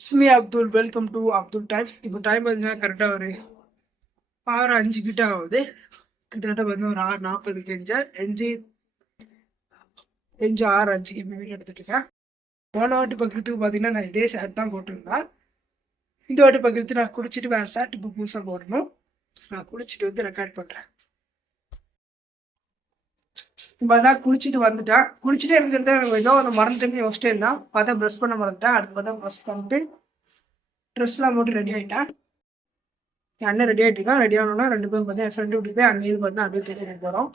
It's me Abdul. Welcome to Abdul times. இப்போ time பார்த்தீங்கன்னா கரெக்டாக ஒரு 6:05 கிட்ட ஆகுது. கிட்டத்தட்ட பார்த்தீங்கன்னா ஒரு 6:40 எஞ்சி 6:05 இப்போ வீடியோ எடுத்துகிட்டு இருக்கேன். போன வாட்டி பக்கத்துக்கு பார்த்தீங்கன்னா நான் இதே ஷர்ட் தான் போட்டிருந்தேன். இந்த வாட்டி பக்கத்து நான் குளிச்சுட்டு வேறு ஷர்ட் இப்போ புதுசாக போடணும். நான் குளிச்சுட்டு வந்து ரெக்கார்ட் பண்ணுறேன். இப்போ தான் குளிச்சுட்டு வந்துட்டேன். குளிச்சுட்டே இருக்கிறத ஏதோ ஒரு மறந்துட்டு யோசிச்சிட்டே இருந்தான். பார்த்தா ப்ரெஷ் பண்ண மறந்துட்டேன். அடுத்து பார்த்தா ப்ரெஷ் பண்ணிட்டு ட்ரெஸ்லாம் போட்டு ரெடி ஆகிட்டேன். என் அண்ணன் ரெடி ஆகிட்டுருக்கான். ரெடி ஆகணும்னா 2 பேரும் பார்த்தா என் ஃப்ரெண்டு விட்டு போய் அங்கேயும் பார்த்தா அப்படியே தேடி போகிறோம்.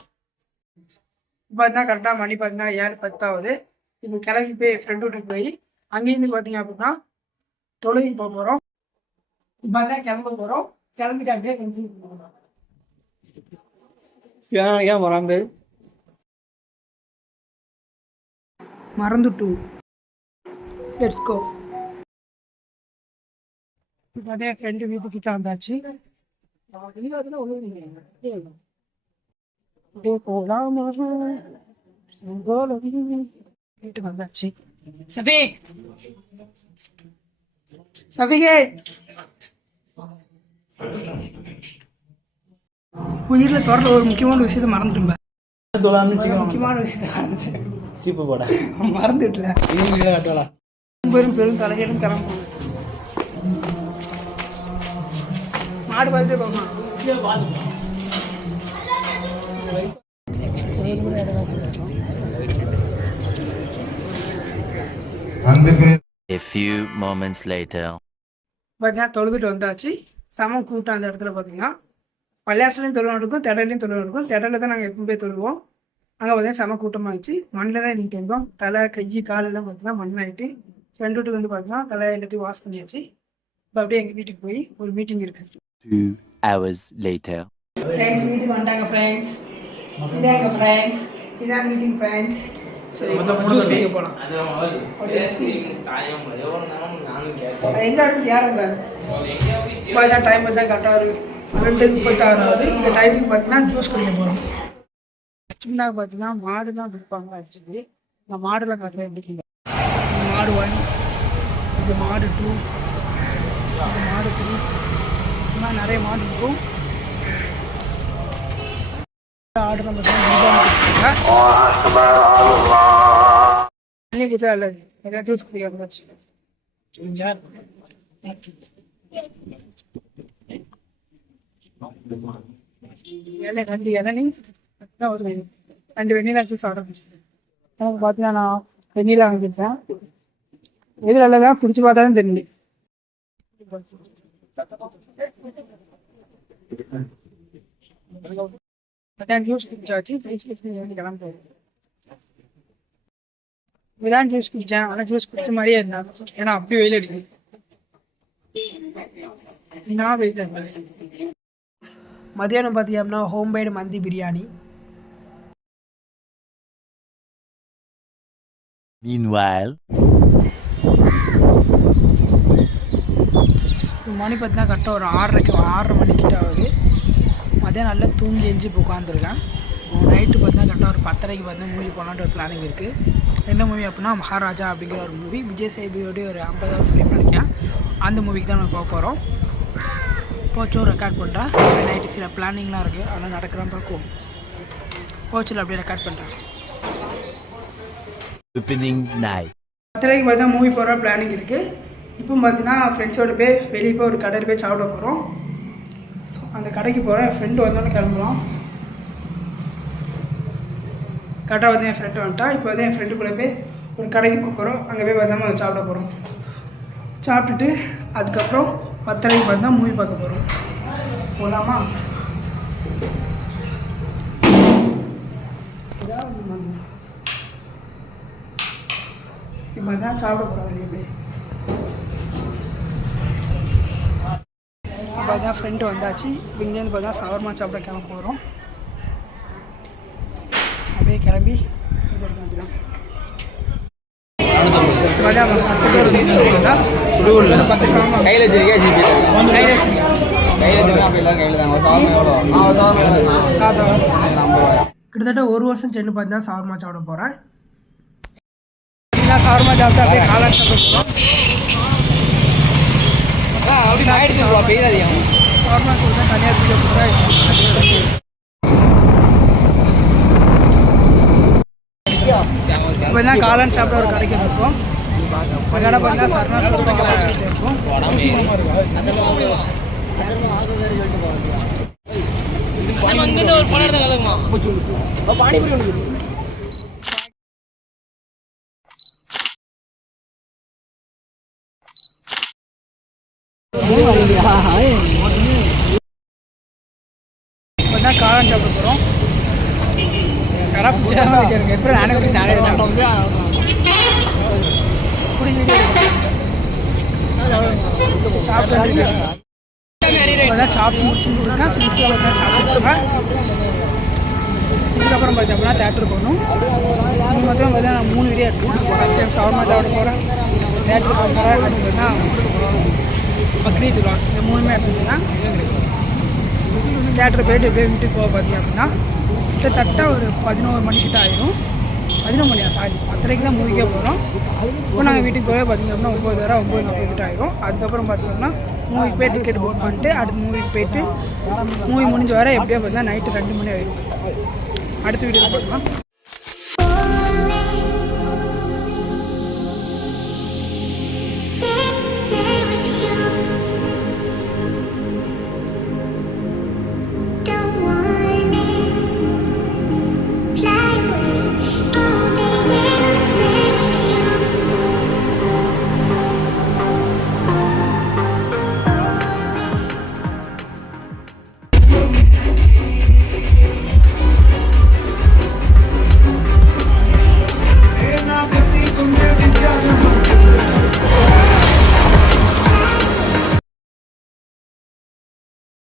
இப்போ பார்த்தா கரெக்டாக மணி பார்த்தீங்கன்னா 7:10 ஆகுது. இப்போ கிளம்பி போய் என் ஃப்ரெண்டு விட்டு போய் அங்கேருந்து பார்த்தீங்க அப்படின்னா தொழுகைக்கு போக போகிறோம். இப்போ பார்த்தா கிளம்ப போகிறோம். கிளம்பிட்டு அப்படியே போகிறோம். ஏன் வராங்க மறந்துட்டு லெட்ஸ் கோ. இப்போ அதே ஃப்ரெண்டு வீட்டுக்கிட்ட வந்தாச்சு. வீட்டுக்கு வந்தாச்சு. சஃபிகே உயிரில் தொடர்ந்து ஒரு முக்கியமான விஷயத்தை மறந்துட்டும்பேன். முக்கியமான விஷயத்தை மறந்துட்டுல பெரும் தலைகளும் கிளம்பு. மாடு பார்த்துட்டு போகலாம். A few moments later. பார்த்தீங்கன்னா தொழுதுட்டு வந்தாச்சு. சம கூட்டம் அந்த இடத்துல பார்த்தீங்கன்னா பள்ளியாசலையும் தொழுவம் இருக்கும், திடலையும் தொழுவம் இருக்கும். திடல தான் நாங்கள் எப்பவும் போய் தொழுவோம். அங்கே பார்த்தீங்கன்னா செம கூட்டமாக ஆயிடுச்சு. மண்ணில் தான் நீட்டு இருந்தோம். தலை கை காலெல்லாம் பார்த்தீங்கன்னா மண் ஆகிட்டு ஃப்ரெண்ட் வீட்டுக்கு வந்து பார்த்தீங்கன்னா தலை எல்லாத்தையும் வாஷ் பண்ணியாச்சு. இப்போ அப்படியே எங்கள் வீட்டுக்கு போய் ஒரு மீட்டிங் இருக்குது. 2 hours later. ஃப்ரெண்ட்ஸ் வீட்டுக்கு வந்துட்டாங்க. ஃப்ரெண்ட்ஸ் இதான் எங்கள் ஃப்ரெண்ட்ஸ். இதான் மீட்டிங் ஃப்ரெண்ட்ஸ். சரி ஜூஸ் குடிக்க போகலாம். எங்கே அடுத்து யாருங்க தான் டைம் தான் கரெக்டாக ஒரு 2:36 ஆகுது. இந்த டைமுக்கு பார்த்தீங்கன்னா ஜூஸ் குடிக்க போகிறோம். சின்னதாக பார்த்தீங்கன்னா மாடு தான் விற்பாங்க. ஆக்சுவலி இந்த மாடுலாம் கரெக்டாக எப்படிங்க மாடு 1, இது மாடு 2, இது மாடு 3, இந்த மாதிரி நிறைய மாடு இருக்கும். ஆடுலாம் பார்த்தீங்கன்னா தண்ணி குடிச்சா இல்லை நிறையா ஜூஸ் குடிக்க ரெண்டு இளநீ ஒரு 2 வெண்ணிலா ஜூஸ் ஆர்டர் பண்ணிட்டேன். எனக்கு பார்த்தீங்கன்னா நான் வெண்ணிலா வாங்கிட்டேன். எது நல்லதான் குடிச்சு பார்த்தாலும் தெரியும். ஜூஸ் குடிச்சாச்சு. கிளம்பு இதான் ஜூஸ் குடித்தேன். ஆனால் ஜூஸ் குடிச்ச மாதிரியே இருந்தாங்க. ஏன்னா அப்படி வெயில் அடிக்குது. நான் வெயில் மதியானம் பார்த்தீங்கன்னா ஹோம்மேடு மந்தி பிரியாணி. Meanwhile, மணி பார்த்தீங்கன்னா கரெக்டாக ஒரு 6:30 மணிக்கிட்ட ஆகுது. மதியம் நல்லா தூங்கி எஞ்சி இப்போ உட்காந்துருக்கேன். நைட்டு பார்த்தீங்கன்னா கரெக்டாக ஒரு 10:30க்கு பார்த்தீங்கன்னா மூவி போகலான்ட்டு ஒரு பிளானிங் இருக்குது. என்ன மூவி அப்படின்னா மகாராஜா அப்படிங்கிற ஒரு மூவி. விஜய் சேதுபதியோடைய ஒரு 50வது ஃபிலிம் நினைக்கிறேன். அந்த மூவிக்கு தான் நம்ம போக போகிறோம். போச்சும் ரெக்கார்ட் பண்ணுறேன். நைட்டு சில பிளானிங்லாம் இருக்குது. அதெல்லாம் நடக்கிறான்னு பார்க்கும். போச்சில் அப்படியே ரெக்கார்ட் பண்ணுறேன். opening night. 10:30க்கு பார்த்தா மூவி போகிற பிளானிங் இருக்குது. இப்போ பார்த்தீங்கன்னா ஃப்ரெண்ட்ஸோடு போய் வெளியே போய் ஒரு கடையில் போய் சாப்பிட போகிறோம். ஸோ அந்த கடைக்கு போகிறேன். என் ஃப்ரெண்டு வந்தோடனே கிளம்புறோம். கரெக்டாக வந்து என் ஃப்ரெண்டு வந்துட்டான். இப்போ வந்து என் ஃப்ரெண்டு கூட போய் ஒரு கடைக்கு போகிறோம். அங்கே போய் பார்த்தா சாப்பிட போகிறோம். சாப்பிட்டுட்டு அதுக்கப்புறம் 10:30க்கு பார்த்தா மூவி பார்க்க போகிறோம். போகலாமா? இப்போ தான் சாப்பிட போகிறோம் வெளியே போய். இப்போ தான் ஃப்ரெண்டு வந்தாச்சு. இங்கேருந்து பார்த்தா சவர்மா சாப்பிட கிளம்ப போகிறோம். அப்படியே கிளம்பி கிட்டத்தட்ட 1 வருஷம் சென்று பார்த்து தான் சவர்மா சாப்பிட போகிறேன். சவர்மா சாப்பிட்டு அப்படியே காளான் சாப்பிட போகிறோம். ஷவர்மா கொடுத்தா தனியாக வீடியோ கொடுத்தா இப்போ தான் காளான் சாப்பிட ஒரு கடைக்கு இருக்கும். இந்த கடை பார்த்தீங்கன்னா சரணா சொல்லிட்டு இருக்கும். இப்போ தான் காளான் சாப்பிட போகிறோம். கடை பிடிச்சா வச்சுருங்க. எப்படி நானே பிடிச்சி நானே சாப்பிட்டு சாப்பிட்டு முடிச்சுருக்கேன். ஃப்ரெண்ட்ஸில் தான் சாப்பிட்டுருக்கேன். இதுக்கப்புறம் பார்த்தோம்னா தேட்டர் போகணும். இது மட்டும் பார்த்தீங்கன்னா நான் 3 வீடியோ எடுத்தேன். ஃபஸ்ட் டைம் ஷவர்மா சாப்பிட போகிறேன், தேட்டர் போக போகிறேன், பார்த்தீங்கன்னா பக்ரீத் விழா. இந்த 3மே எடுத்துக்கிட்டேன். தேட்டர் போய்ட்டு எப்படியே வீட்டுக்கு போக பார்த்தீங்க அப்படின்னா கிட்டத்தட்ட ஒரு 11 மணிக்கிட்ட ஆயிடும். 11 மணியா சாரி 10:30 தான் மூவிக்கே போகிறோம். இப்போ நாங்கள் வீட்டுக்கு போய் பார்த்திங்க அப்படின்னா 9:40 ஆகிடும். அதுக்கப்புறம் பார்த்திங்கன்னா மூவிக்கு போய் டிக்கெட் புக் பண்ணிட்டு அடுத்த மூவிக்கு போயிட்டு மூவி முடிஞ்ச வர எப்படியோ பார்த்தீங்கன்னா நைட்டு 2 மணி ஆகிடும். அடுத்த வீடியோவில் பார்க்கலாம்.